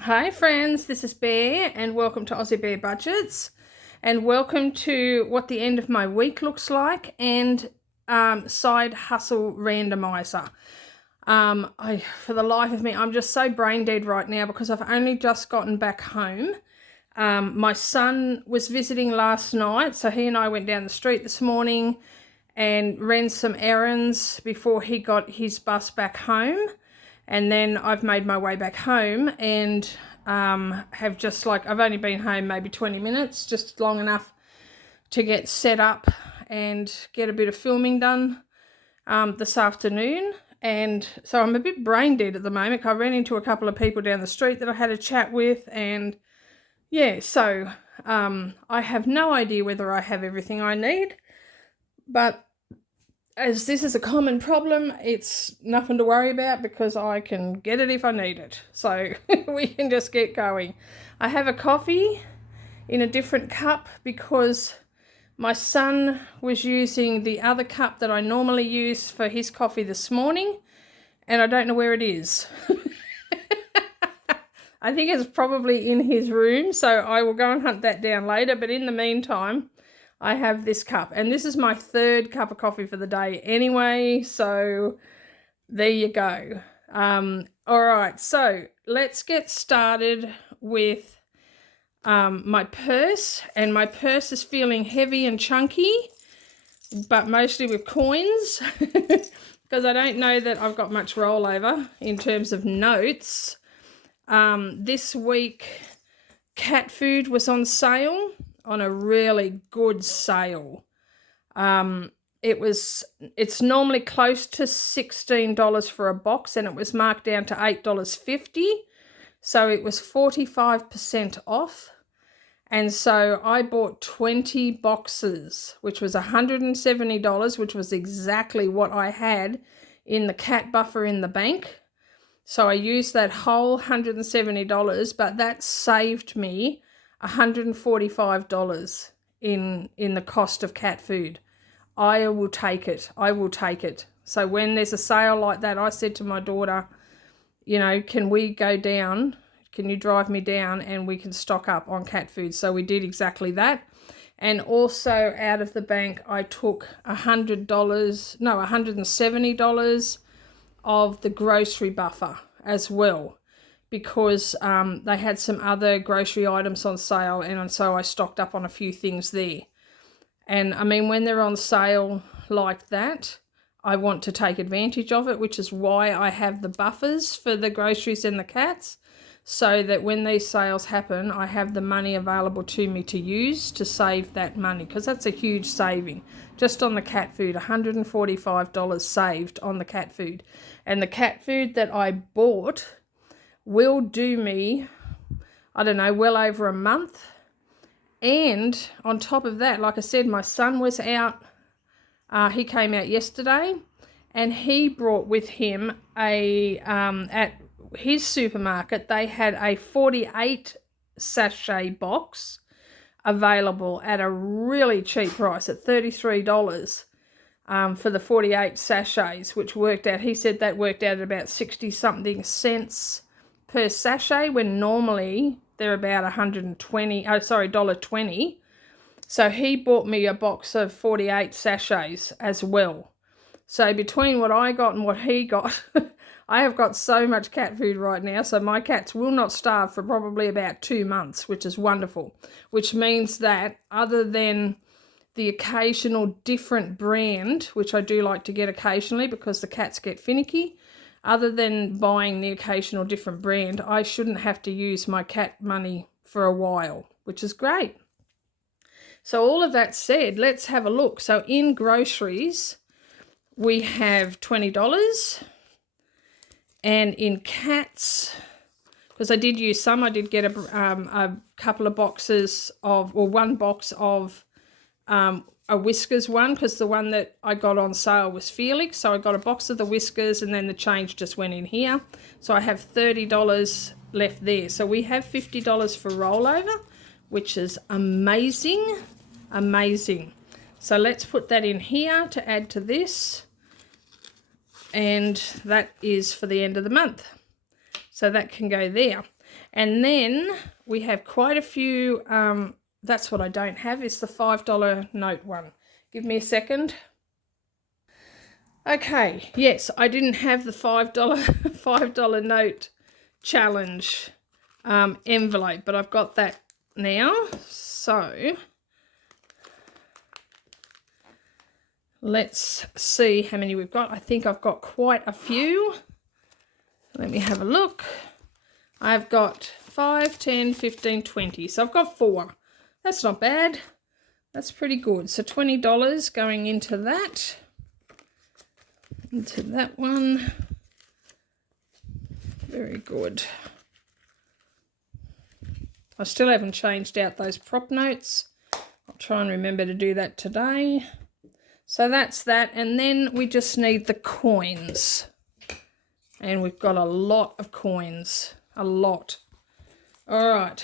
Hi friends, this is Bear and welcome to Aussie Bear Budgets and welcome to what the end of my week looks like and side hustle randomizer. For the life of me, I'm just so brain dead right now because I've only just gotten back home. My son was visiting last night, so he and I went down the street this morning and ran some errands before he got his bus back home. And then I've made my way back home and have just I've only been home maybe 20 minutes, just long enough to get set up and get a bit of filming done this afternoon. And so I'm a bit brain dead at the moment. I ran into a couple of people down the street that I had a chat with, and yeah, so I have no idea whether I have everything I need, but as this is a common problem, it's nothing to worry about because I can get it if I need it. So we can just get going. I have a coffee in a different cup because my son was using the other cup that I normally use for his coffee this morning, and I don't know where it is. I think it's probably in his room, so I will go and hunt that down later. But in the meantime, I have this cup, and this is my third cup of coffee for the day anyway, so there you go. All right, so let's get started with my purse, and my purse is feeling heavy and chunky, but mostly with coins because I don't know that I've got much rollover in terms of notes. This week, cat food was on sale, on a really good sale. It's normally close to $16 for a box, and it was marked down to $8.50, so it was 45% off. And so I bought 20 boxes, which was $170, which was exactly what I had in the cat buffer in the bank. So I used that whole $170, but that saved me $145 in the cost of cat food. I will take it. I will take it. So when there's a sale like that, I said to my daughter, can we go down? Can you drive me down and we can stock up on cat food? So we did exactly that. And also out of the bank, I took $170 of the grocery buffer as well, because they had some other grocery items on sale, and so I stocked up on a few things there. And I mean, when they're on sale like that, I want to take advantage of it, which is why I have the buffers for the groceries and the cats, so that when these sales happen, I have the money available to me to use to save that money, because that's a huge saving. Just on the cat food, $145 saved on the cat food. And the cat food that I bought will do me, I don't know, well over a month. And on top of that, like I said, my son was out. He came out yesterday, and he brought with him at his supermarket, they had a 48 sachet box available at a really cheap price at $33 for the 48 sachets, which worked out, he said that worked out at about 60 something cents per sachet, when normally they're about $1.20. So he bought me a box of 48 sachets as well. So between what I got and what he got, I have got so much cat food right now, so my cats will not starve for probably about 2 months, which is wonderful. Which means that other than the occasional different brand, which I do like to get occasionally because the cats get finicky, other than buying the occasional different brand, I shouldn't have to use my cat money for a while, which is great. So all of that said, let's have a look. So in groceries, we have $20. And in cats, because I did use some, I did get a couple of boxes of, or one box of a Whiskers one, because the one that I got on sale was Felix. So I got a box of the Whiskers, and then the change just went in here. So I have $30 left there. So we have $50 for rollover, which is amazing, amazing. So let's put that in here to add to this. And that is for the end of the month. So that can go there. And then we have quite a few, that's what I don't have, is the $5 note one. Give me a second. Okay, yes, I didn't have the $5 note challenge envelope, but I've got that now. So let's see how many we've got. I think I've got quite a few. Let me have a look. I've got 5, 10, 15, 20. So I've got 4. That's not bad. That's pretty good. So $20 going into that. Into that one. Very good. I still haven't changed out those prop notes. I'll try and remember to do that today. So that's that. And then we just need the coins. And we've got a lot of coins. A lot. All right.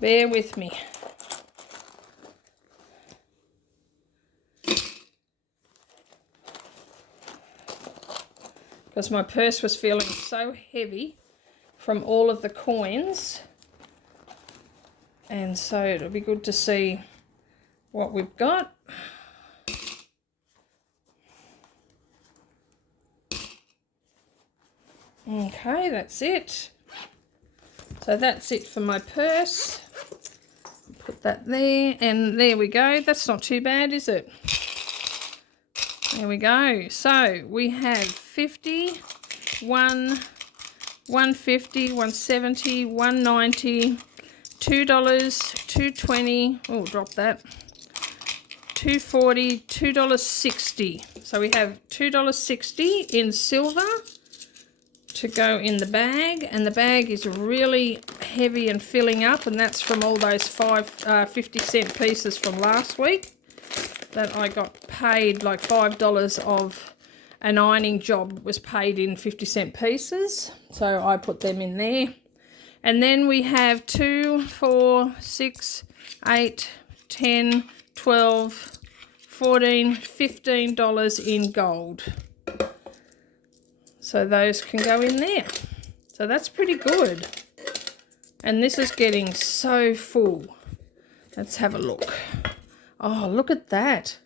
Bear with me. Because my purse was feeling so heavy from all of the coins. And so it'll be good to see what we've got. Okay, that's it. So that's it for my purse. Put that there, and there we go. That's not too bad, is it? There we go. So we have 50, 150, 170, 190, $2, $2.20. Oh, drop that. $2.40, $2.60. So we have $2.60 in silver to go in the bag, and the bag is really heavy and filling up, and that's from all those 50-cent pieces from last week that I got paid. Like $5 of an ironing job was paid in 50-cent pieces, so I put them in there. And then we have 2, 4, 6, 8, 10, 12, 14, $15 in gold. So those can go in there. So that's pretty good. And this is getting so full. Let's have a look. Oh, look at that.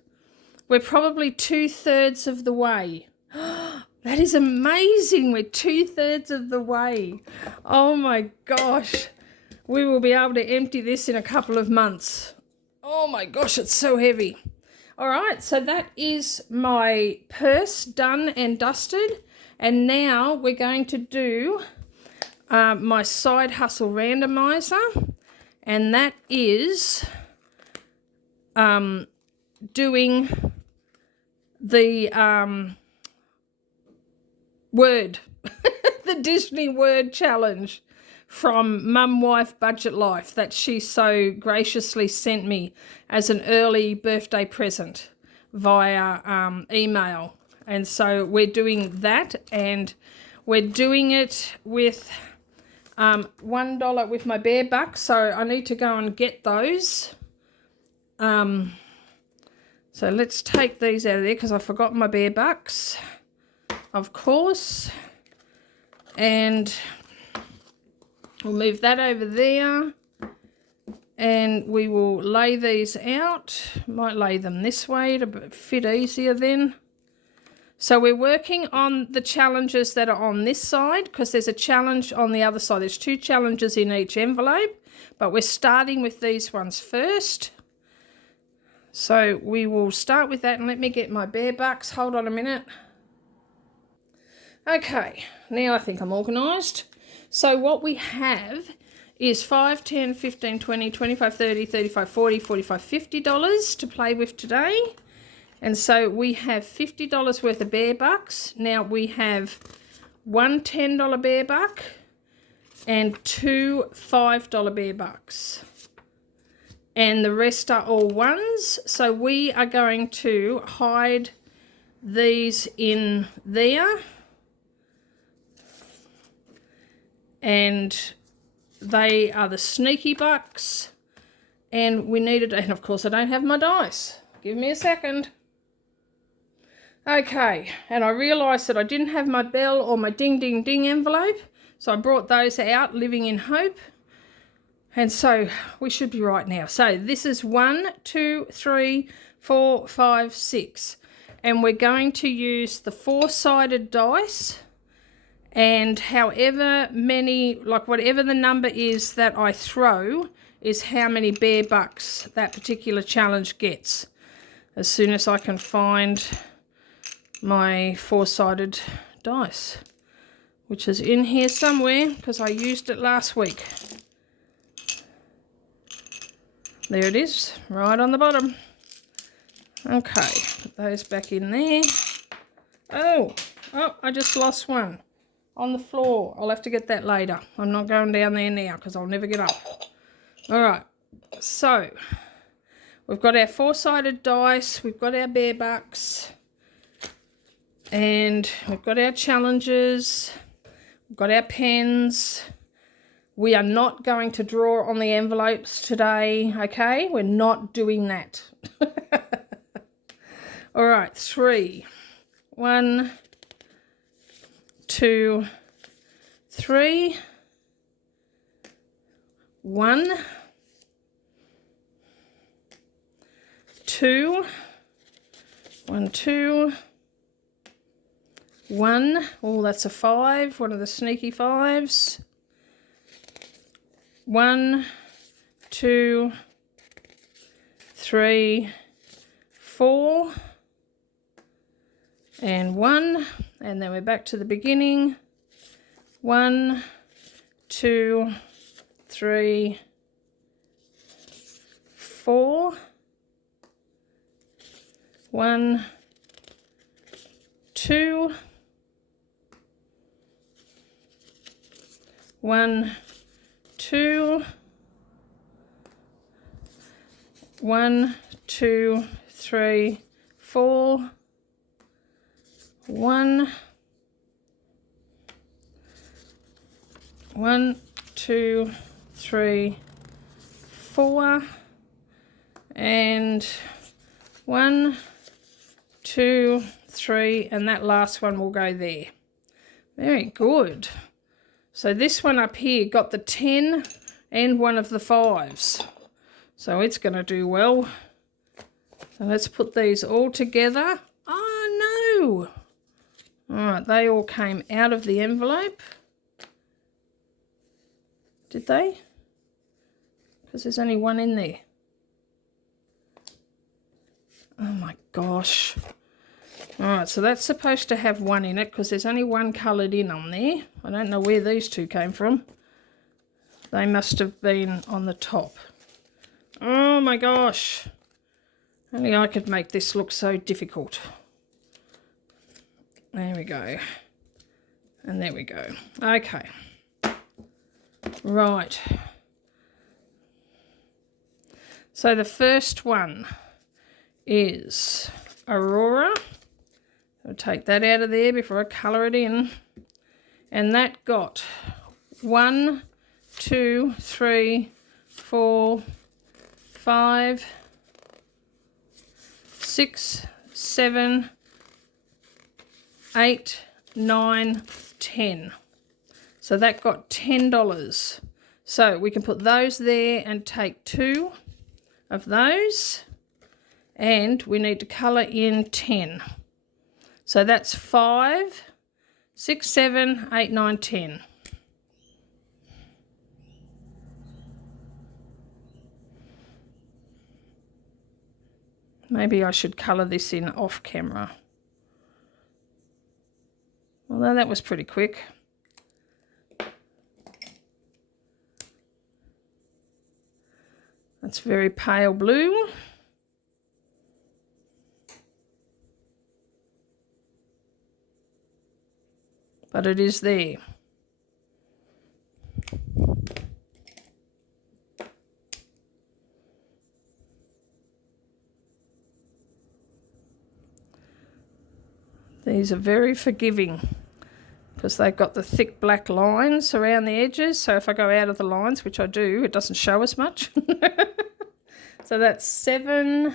We're probably 2/3 of the way. That is amazing. We're 2/3 of the way. Oh my gosh. We will be able to empty this in a couple of months. Oh my gosh, it's so heavy. All right, so that is my purse done and dusted. And now we're going to do my side hustle randomizer, and that is doing the word, the Disney word challenge from Mum Wife Budget Life that she so graciously sent me as an early birthday present via email. And so we're doing that, and we're doing it with $1 with my bear bucks. So I need to go and get those. So let's take these out of there because I forgot my bear bucks, of course. And we'll move that over there. And we will lay these out. Might lay them this way to fit easier then. So we're working on the challenges that are on this side because there's a challenge on the other side. There's 2 challenges in each envelope, but we're starting with these ones first. So we will start with that, and let me get my bear bucks. Hold on a minute. Okay, now I think I'm organised. So what we have is 5, 10, 15, 20, 25, 30, 35, 40, 45, $50 to play with today. And so we have $50 worth of bear bucks. Now we have one $10 bear buck and 2 $5 bear bucks. And the rest are all ones. So we are going to hide these in there. And they are the sneaky bucks. And we needed, and of course I don't have my dice. Give me a second. Okay, and I realised that I didn't have my bell or my ding ding ding envelope, So I brought those out, living in hope. And so we should be right now. So this is 1, 2, 3, 4, 5, 6. And we're going to use the 4-sided dice. And however many, like whatever the number is that I throw, is how many bare bucks that particular challenge gets. As soon as I can find my 4-sided dice, which is in here somewhere because I used it last week. There it is, right on the bottom. Okay, put those back in there. Oh, I just lost one on the floor. I'll have to get that later. I'm not going down there now because I'll never get up. All right, so we've got our 4-sided dice, we've got our bare bucks, and we've got our challenges, we've got our pens. We are not going to draw on the envelopes today, okay? We're not doing that. All right, 3. 1, 2, 3. 1, 2. 1, 2. 1. Oh, that's a 5. One of the sneaky 5s. 1, 2, 3, 4, and 1, and then we're back to the beginning. 1, 2, 3, 4, 1, 2, 1, 2, 1, 2, 3, 4, 1, 1, 2, 3, 4, and 1, 2, 3, and that last one will go there. Very good. So this one up here got the 10 and one of the 5s. So it's going to do well. So let's put these all together. Oh no! Alright, they all came out of the envelope. Did they? Because there's only one in there. Oh my gosh. Alright, so that's supposed to have one in it because there's only one coloured in on there. I don't know where these two came from. They must have been on the top. Oh my gosh. Only I could make this look so difficult. There we go. And there we go. Okay. Right. So the first one is Aurora. I'll take that out of there before I colour it in. And that got 1, 2, 3, 4, 5, 6, 7, 8, 9, 10. So that got $10. So we can put those there and take 2 of those. And we need to colour in 10. So that's 5, 6, 7, 8, 9, 10. Maybe I should colour this in off camera. Although that was pretty quick. That's very pale blue. But it is there. These are very forgiving because they've got the thick black lines around the edges. So if I go out of the lines, which I do, it doesn't show as much. So that's 7.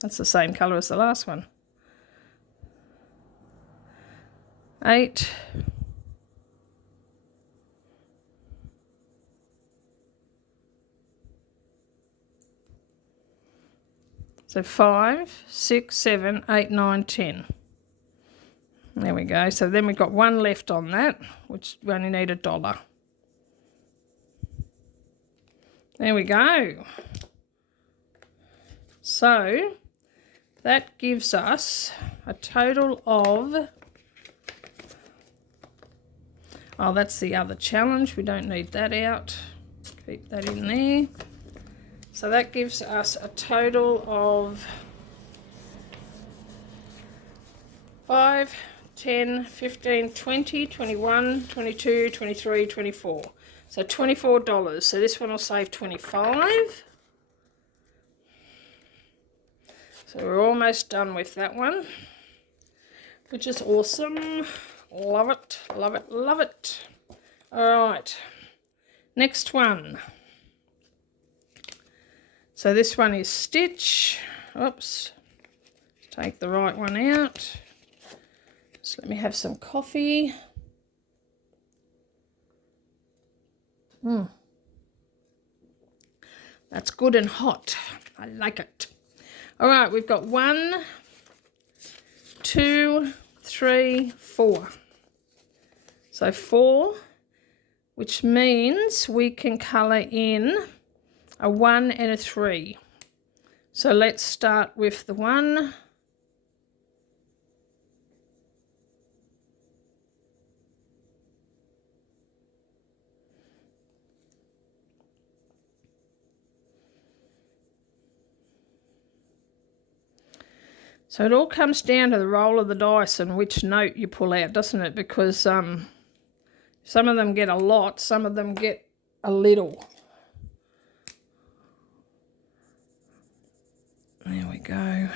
That's the same colour as the last one. 8, 5, 6, 7, 8, 9, 10. There we go. So then we've got one left on that, which we only need $1. There we go. So that gives us a total of, oh, that's the other challenge. We don't need that out. Keep that in there. So that gives us a total of 5, 10, 15, 20, 21, 22, 23, 24. So $24. So this one will save 25. So we're almost done with that one, which is awesome. Love it, love it, love it. All right, next one. So this one is Stitch. Oops, take the right one out. Just let me have some coffee. That's good and hot. I like it. All right, we've got 1, 2, 3, 4. So 4, which means we can colour in a 1 and a 3. So let's start with the 1. So it all comes down to the roll of the dice and which note you pull out, doesn't it? Because some of them get a lot, some of them get a little. There we go.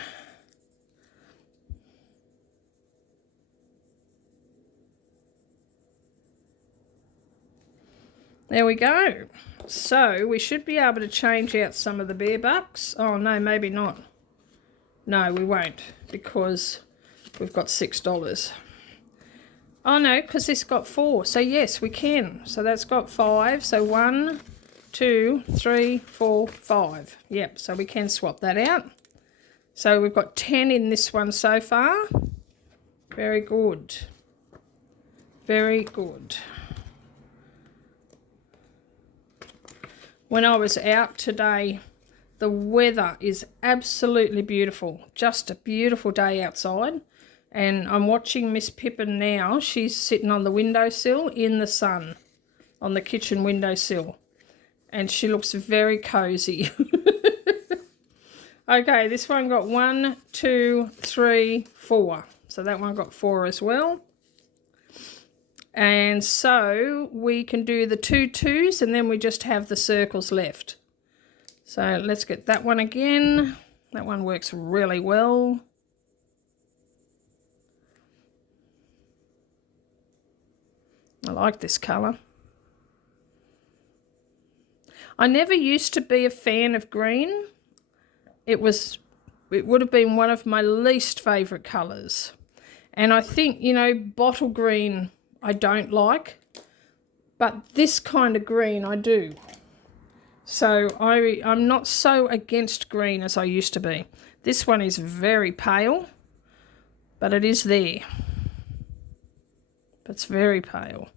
There we go. So we should be able to change out some of the bear bucks. Oh no, maybe not. No, we won't, because we've got $6. Oh no, because this got 4. So yes, we can. So that's got 5. So 1, 2, 3, 4, 5. Yep, so we can swap that out. So we've got 10 in this one so far. Very good. Very good. When I was out today, the weather is absolutely beautiful. Just a beautiful day outside. And I'm watching Miss Pippin now. She's sitting on the windowsill in the sun, on the kitchen windowsill. And she looks very cozy. Okay, this one got 1, 2, 3, 4. So that one got 4 as well. And so we can do the 2 2s and then we just have the circles left. So let's get that one again. That one works really well. I like this colour. I never used to be a fan of green. It would have been one of my least favourite colours. And I think, you know, bottle green I don't like, but this kind of green I do. So I'm not so against green as I used to be. This one is very pale, but it is there. It's very pale.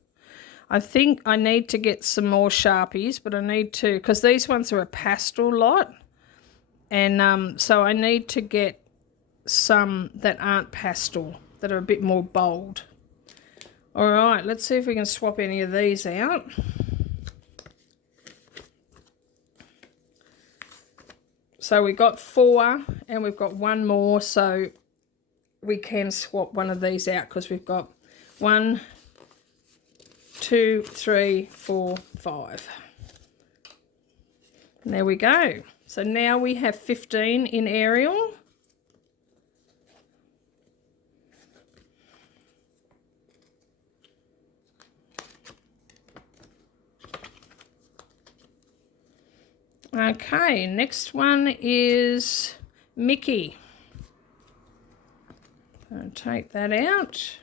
I think I need to get some more Sharpies, but I need to, because these ones are a pastel lot. And so I need to get some that aren't pastel, that are a bit more bold. All right, let's see if we can swap any of these out. So we got 4 and we've got 1 more, so we can swap one of these out because we've got 1, 2, 3, 4, 5. And there we go. So now we have 15 in Ariel. Okay, next one is Mickey. I'll take that out.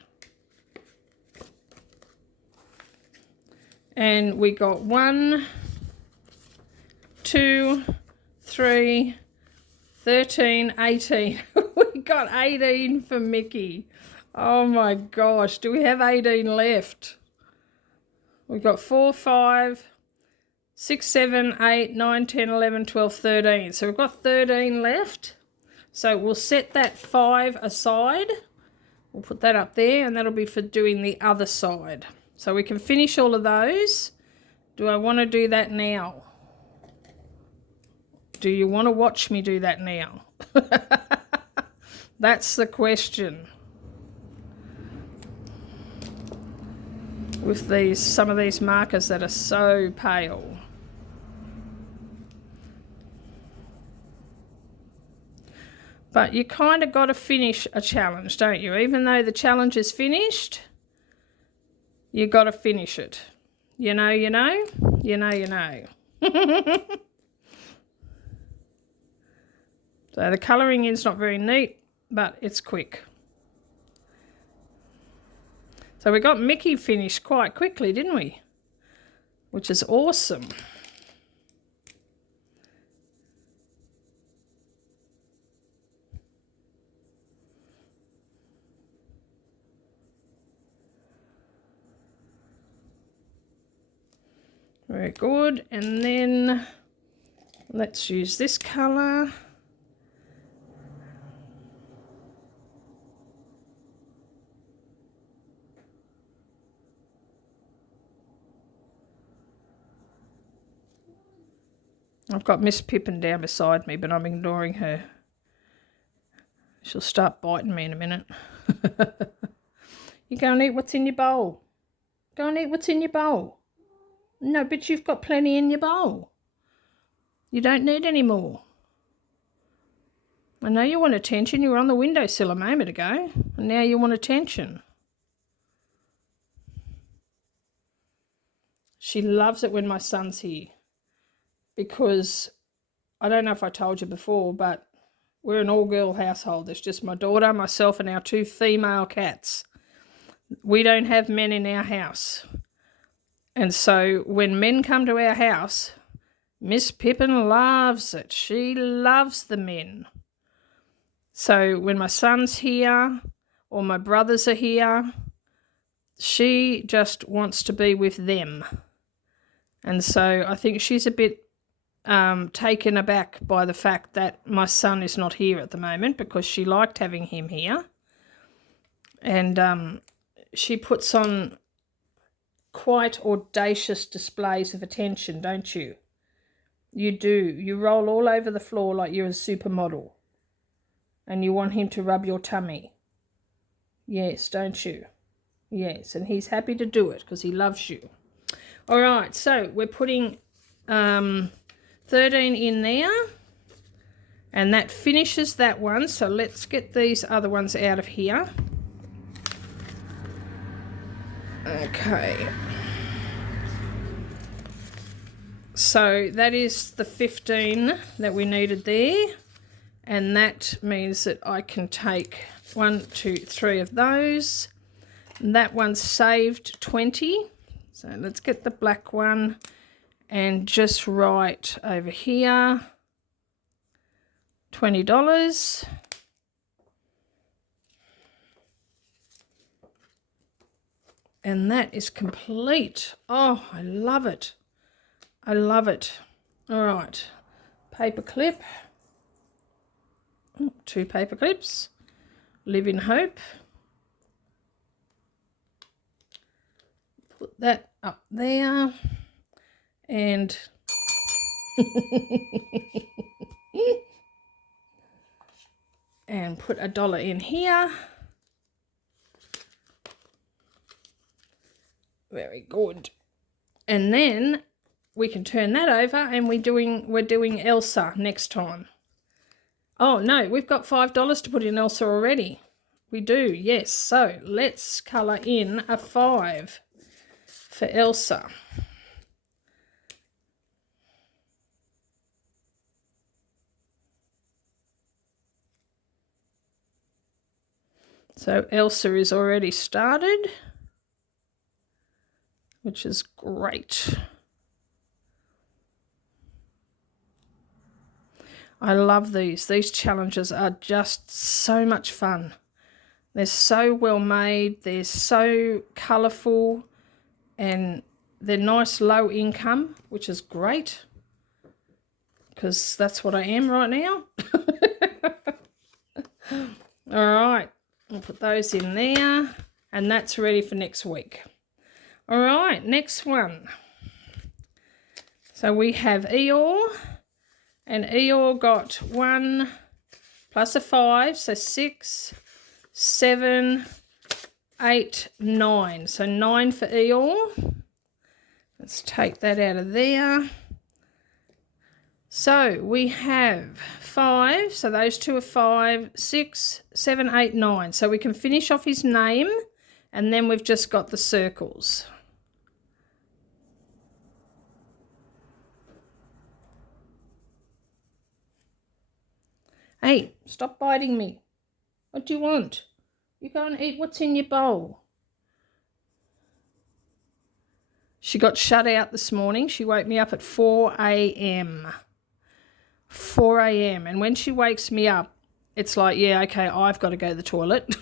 And we got 1, 2, 3, 13, 18. We got 18 for Mickey. Oh my gosh, do we have 18 left? We've got 4, 5, 6, 7, 8, 9, 10, 11, 12, 13. So we've got 13 left. So we'll set that 5 aside. We'll put that up there, and that'll be for doing the other side. So we can finish all of those. Do I want to do that now? Do you want to watch me do that now? That's the question. With some of these markers that are so pale. But you kind of got to finish a challenge, don't you? Even though the challenge is finished, you got to finish it. You know, you know. You know, you know. So the colouring is not very neat, but it's quick. So we got Mickey finished quite quickly, didn't we? Which is awesome. Very good. And then let's use this colour. I've got Miss Pippin down beside me, but I'm ignoring her. She'll start biting me in a minute. You go and eat what's in your bowl. Go and eat what's in your bowl. No, but you've got plenty in your bowl. You don't need any more. I know you want attention. You were on the windowsill a moment ago, and now you want attention. She loves it when my son's here. Because I don't know if I told you before, but we're an all-girl household. It's just my daughter, myself, and our 2 female cats. We don't have men in our house. And so when men come to our house, Miss Pippin loves it. She loves the men. So when my son's here or my brothers are here, she just wants to be with them. And so I think she's a bit taken aback by the fact that my son is not here at the moment, because she liked having him here. And she puts on quite audacious displays of attention, don't you? You do. You roll all over the floor like you're a supermodel. And you want him to rub your tummy. Yes, don't you? Yes, and he's happy to do it because he loves you. All right, so we're putting 13 in there, and that finishes that one. So let's get these other ones out of here. Okay. So that is the 15 that we needed there, and that means that I can take 1, 2, 3 of those. And that one's saved 20. So let's get the black one and just write over here $20. And that is complete. Oh, I love it. I love it. All right, paper clip. 2 paper clips. Live in hope. Put that up there. And and put $1 in here. Very good. And then we can turn that over, and we're doing Elsa next time. Oh no, we've got $5 to put in Elsa already. We do, yes. So let's colour in a 5 for Elsa. So Elsa is already started. which is great. I love these. These challenges are just so much fun. They're so well made. They're so colourful, and they're nice low income, which is great because that's what I am right now. All right, I'll put those in there, and that's ready for next week. All right, next one. So we have Eeyore, and Eeyore got 1 plus a 5, so 6, 7, 8, 9. So 9 for Eeyore. Let's take that out of there. So we have 5, so those two are 5, 6, 7, 8, 9. So we can finish off his name, and then we've just got the circles. Hey, stop biting me. What do you want? You go and eat what's in your bowl. She got shut out this morning. She woke me up at 4 a.m. 4 a.m. And when she wakes me up, it's like, yeah, okay, I've got to go to the toilet.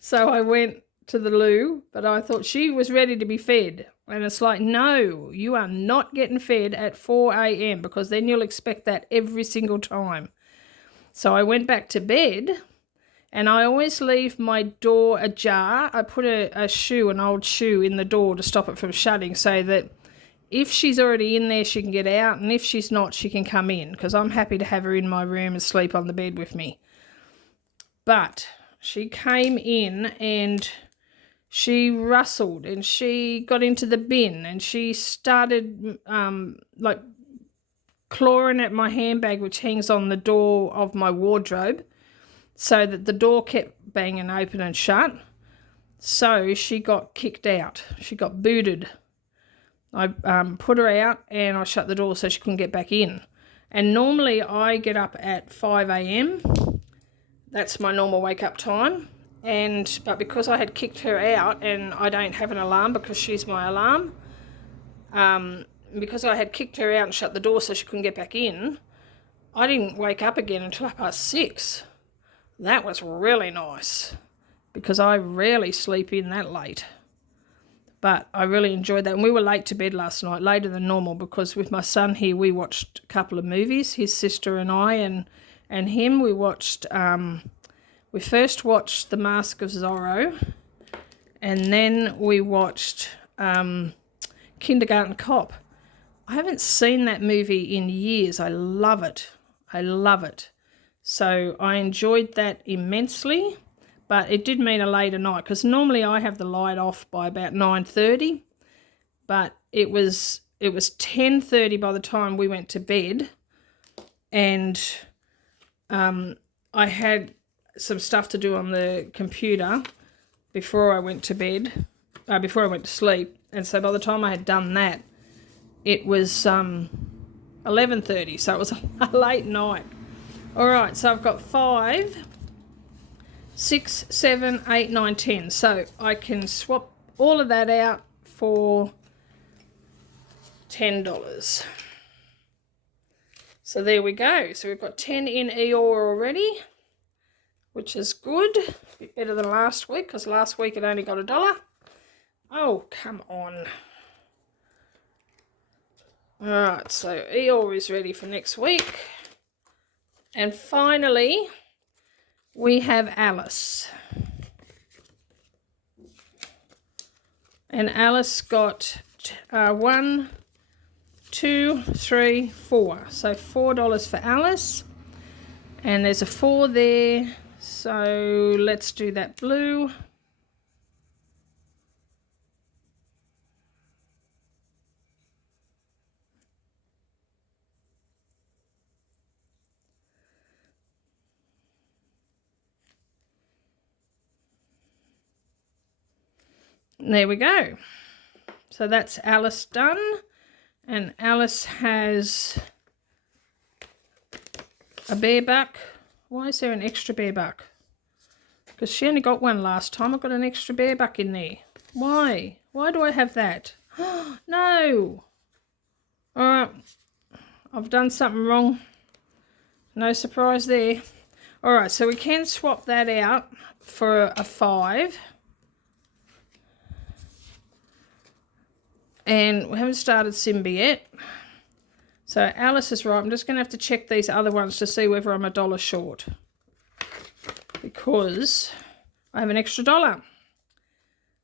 So I went to the loo, but I thought she was ready to be fed. And it's like, no, you are not getting fed at 4 a.m. because then you'll expect that every single time. So I went back to bed, and I always leave my door ajar. I put an old shoe in the door to stop it from shutting, so that if she's already in there, she can get out, and if she's not, she can come in, because I'm happy to have her in my room and sleep on the bed with me. But she came in and she rustled, and she got into the bin, and she started like clawing at my handbag, which hangs on the door of my wardrobe, so that the door kept banging open and shut. So she got kicked out. She got booted. I put her out, and I shut the door so she couldn't get back in. And normally I get up at 5 a.m. That's my normal wake up time. But because I had kicked her out, and I don't have an alarm because she's my alarm, because I had kicked her out and shut the door so she couldn't get back in, I didn't wake up again until 6:30. That was really nice, because I rarely sleep in that late. But I really enjoyed that. And we were late to bed last night, later than normal, because with my son here, we watched a couple of movies, his sister and I, and him. We watched, we first watched The Mask of Zorro, and then we watched Kindergarten Cop. I haven't seen that movie in years. I love it. I love it. So I enjoyed that immensely. But it did mean a later night, because normally I have the light off by about 9:30, but it was 10:30 by the time we went to bed, and I had some stuff to do on the computer before I went to bed, before I went to sleep, and so by the time I had done that, it was 11:30, so it was a late night. All right, so I've got 5, 6, 7, 8, 9, 10. So I can swap all of that out for $10. So there we go. So we've got 10 in Eeyore already, which is good. A bit better than last week, because last week it only got $1. Oh, come on. All right, so Eeyore is ready for next week. And finally, we have Alice. And Alice got 1, 2, 3, 4. So $4 for Alice. And there's a 4 there. So let's do that blue. There we go. So that's Alice done. And Alice has a bear buck. Why is there an extra bear buck? Because she only got one last time. I've got an extra bear buck in there. Why? Why do I have that? No. All right. I've done something wrong. No surprise there. All right, so we can swap that out for a 5. And we haven't started Simba yet. So Alice is right. I'm just going to have to check these other ones to see whether I'm $1 short. Because I have an extra $1.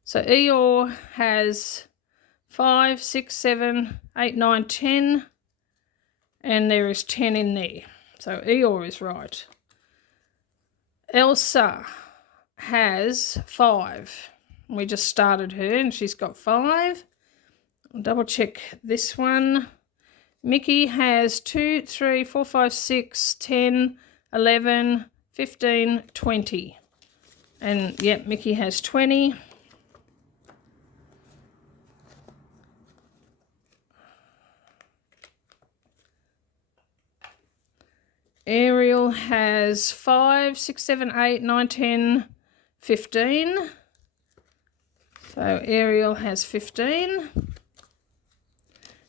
So Eeyore has 5, 6, 7, 8, 9, 10. And there is 10 in there. So Eeyore is right. Elsa has 5. We just started her and she's got 5. I'll double check this one. Mickey has 2, 3, 4, 5, 6, 10, 11, 15, 20. And yep, Mickey has 20. Ariel has 5, 6, 7, 8, 9, 10, 15. So Ariel has 15.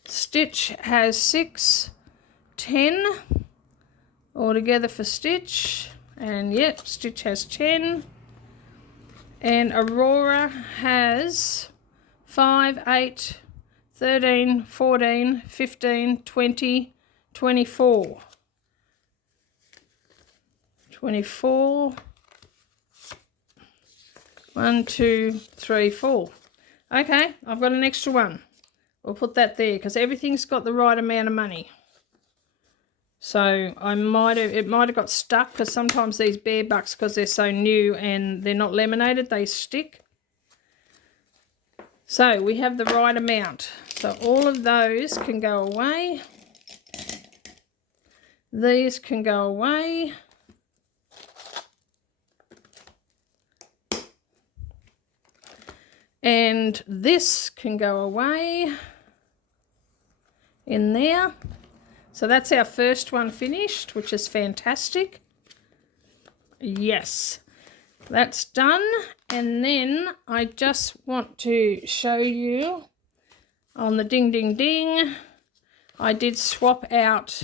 Stitch has 6, 10. All together for Stitch. And yep, Stitch has 10. And Aurora has 5, 8, 13, 14, 15, 20, 24. 24. 1, 2, 3, 4. Okay, I've got an extra one. We'll put that there because everything's got the right amount of money. So it might have got stuck because sometimes these bear bucks, because they're so new and they're not laminated, they stick. So we have the right amount. So all of those can go away. These can go away. And this can go away in there. So that's our first one finished, which is fantastic. Yes, that's done. And then I just want to show you on the ding, ding, ding, I did swap out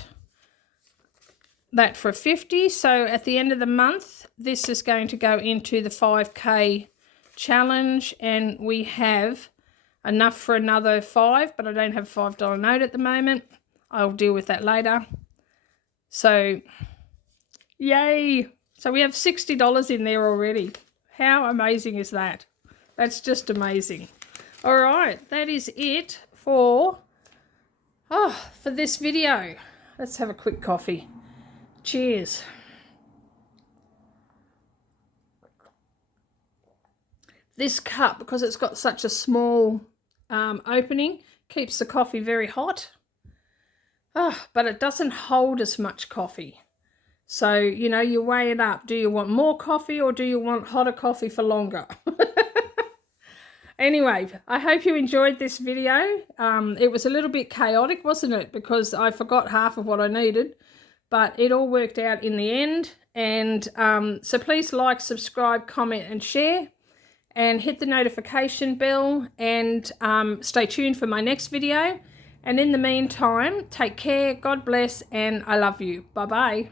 that for 50. So at the end of the month, this is going to go into the 5K challenge, and we have enough for another 5, but I don't have a $5 note at the moment. I'll deal with that later. So yay, so we have $60 in there already. How amazing is that? That's just amazing. All right, that is it for this video. Let's have a quick coffee. Cheers. This cup, because it's got such a small opening, keeps the coffee very hot. But it doesn't hold as much coffee. So, you know, you weigh it up. Do you want more coffee or do you want hotter coffee for longer? Anyway, I hope you enjoyed this video. It was a little bit chaotic, wasn't it? Because I forgot half of what I needed. But it all worked out in the end. And so please like, subscribe, comment and share. And hit the notification bell and stay tuned for my next video. And in the meantime, take care, God bless, and I love you. Bye-bye.